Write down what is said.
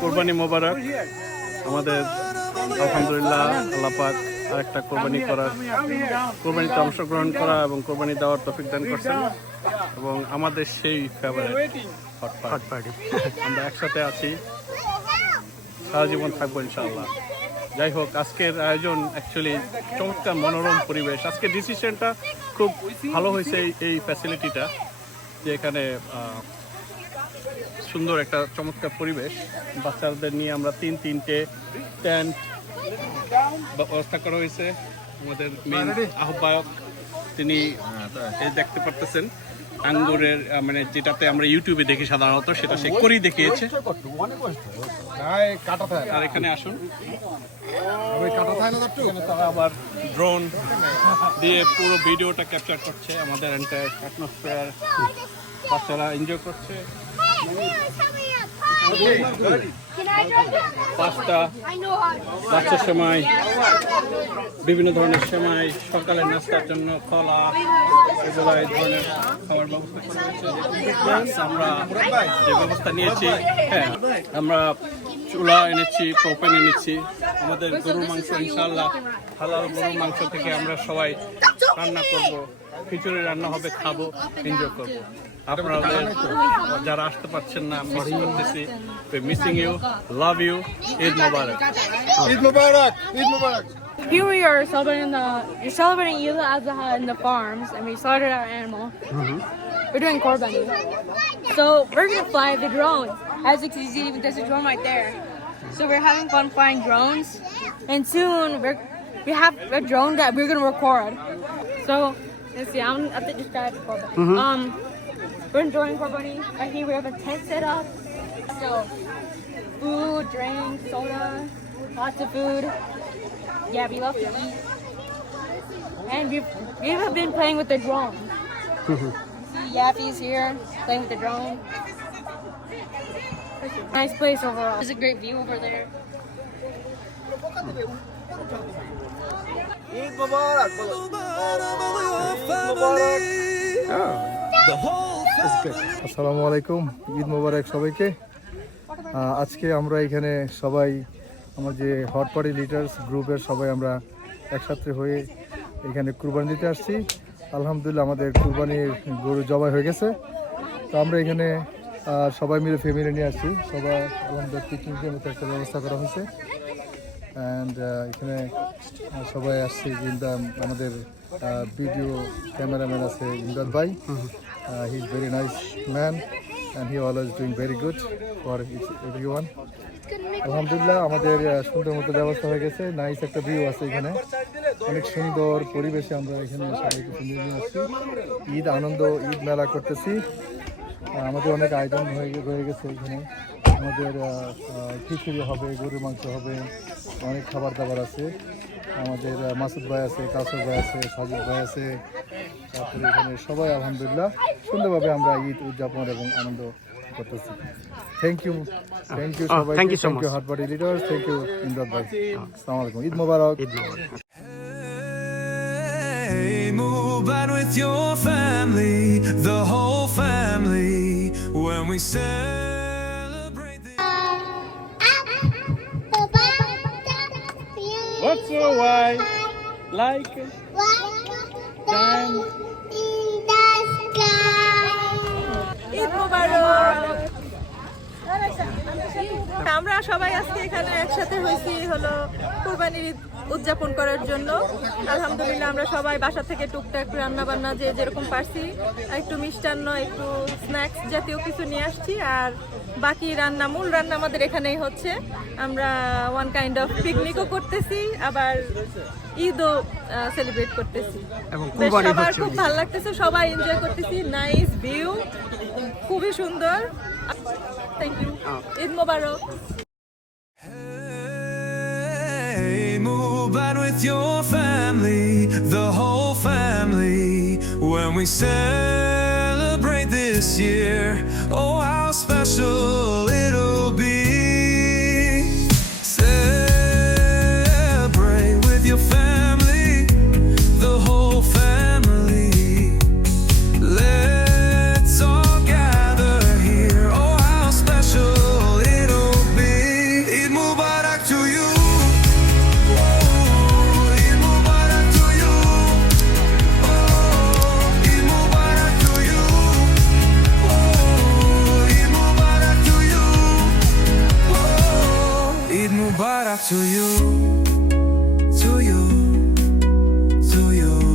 কোরবানি মোবারক। আমাদের আলহামদুলিল্লাহ আল্লাহ পাক আরেকটা কোরবানি করার কোরবানিতে অংশগ্রহণ করা এবং কোরবানি দেওয়ার তফিক দান করছেন এবং আমাদের সেই ফেভারিট হট পার্টি আমরা একসাথে আছি। সারা জীবন থাকব ইনশাআল্লাহ। যাই হোক আজকের আয়োজন অ্যাকচুয়ালি চমৎকার মনোরম পরিবেশ। আজকে ডিসিশনটা খুব ভালো হয়েছে এই- ফ্যাসিলিটিটা যে এখানে সুন্দর একটা চমৎকার পরিবেশ। বাচ্চাদের নিয়ে আমরা তিন তিনটে টেন্ট ব্যবস্থা করা হয়েছে। আমাদের মেন আহ্বায়ক তিনি দেখতে পারতেছেন। আঙ্গুরের মানে যেটাতে আমরা ইউটিউবে দেখি সাধারণত সেটা সে করেই দেখিয়েছে। আর এখানে আসুন। আবার ড্রোন দিয়ে পুরো ভিডিওটা ক্যাপচার করছে আমাদের এন্টায়ার অ্যাটমসফিয়ার বাচ্চারা এনজয় করছে। পাঁচটা. বাচ্চার সময় বিভিন্ন ধরনের সময় সকালের নাস্তার জন্য কলা, এগুলো এই ধরনের খাবার ব্যবস্থা করা হয়েছে আমরা যে ব্যবস্থা নিয়েছি হ্যাঁ আমরা চুলা এনেছি প্রোপেন এনেছি আমাদের গরুর মাংস ইনশাল্লাহ হালাল গরুর মাংস থেকে আমরা সবাই রান্না করব খিচুড়ি রান্না হবে খাবো এনজয় করব আপনাদের যারা আসতে পারছেন না মিস করতেছি missing you love you Eid Mobarak Eid Mubarak Eid Mubarak Here we are celebrating the you're celebrating Eid al-Adha in the farms, and we slaughtered our animal. We're doing korban. So we're gonna fly the drones. As you can see, there's a drone right there. So we're having fun flying drones, and soon we're we have a drone that we're gonna record. So let's see. I'm at the describe korban. Um, we're enjoying korban. Right here we have a tent set up. So food, drink, soda, lots of food. Yeah, we love to eat. And we've, we've been playing with the drone. See Yappy's here, playing with the drone. Nice place overall. There's a great view over there. Eid আসসালামু আলাইকুম। ঈদ মোবারক সবাইকে। আজকে আমরা এখানে সবাই আমার যে hot party leaders গ্রুপের সবাই আমরা একসাথে হয়ে এখানে কুরবানি দিতে আসছি। আলহামদুলিল্লাহ আমাদের কুরবানির গরু জবাই হয়ে গেছে। তো আমরা এখানে সবাই মিলে ফ্যামিলি নিয়ে আসছি। সবাই আলহামদুলিল্লাহ পিকনিকের মতো একটা ব্যবস্থা করা হয়েছে। অ্যান্ড এখানে সবাই আসছে কিন্তু আমাদের ভিডিও ক্যামেরাম্যান আছে ইমরান ভাই। He is very nice man and he always doing very good for every one আলহামদুলিল্লাহ আমাদের আহ, সুন্দর মতো ব্যবস্থা হয়ে গেছে। নাইস একটা ভিউ আছে এখানে। অনেক সুন্দর পরিবেশে আমরা এখানে সবাইকে সুন্দর নিয়ে আসছি। ঈদ আনন্দ ঈদ মেলা করতেছি। আমাদের অনেক আয়োজন হয়ে রয়ে গেছে এখানে। আমাদের খিচুড়ি হবে গরুর মাংস হবে অনেক খাবার দাবার আছে। আমাদের মাসুদ ভাই আছে কাসর ভাই আছে সাজিদ ভাই আছে। তারপরে এখানে সবাই আলহামদুলিল্লাহ সুন্দরভাবে আমরা ঈদ উদযাপন এবং আনন্দ করতেছি। থ্যাংক ইউ থ্যাংক ইউ সবাই থ্যাংক ইউ much. হাট বাড়ি লিডার থ্যাংক ইউ ইমরান ভাই। আসসালামু আলাইকুম ঈদ মোবারক। Hey, move out with your family, the whole family, when we celebrate this. What's your why? Like time. আমরা সবাই আজকে এখানে একসাথে হয়েছি হলো কোরবানির ঈদ উদযাপন করার জন্য। আলহামদুলিল্লাহ আমরা সবাই বাসা থেকে টুকটাক রান্না বান্না যে যেরকম পারছি। একটু মিষ্টান্ন একটু স্ন্যাক্স জাতীয় কিছু নিয়ে আসছি। আর বাকি রান্না মূল রান্না আমাদের এখানেই হচ্ছে। আমরা ওয়ান কাইন্ড অফ পিকনিকও করতেছি আবার ঈদও সেলিব্রেট করতেছি। সবার খুব ভালো লাগতেছে সবাই এনজয় করতেছি। নাইস ভিউ খুবই সুন্দর। Thank you Eid Mobarak. Move out with your family, the whole family, when we celebrate this year. Oh, how special it'll be. Eid Mubarak to you, to you, to you.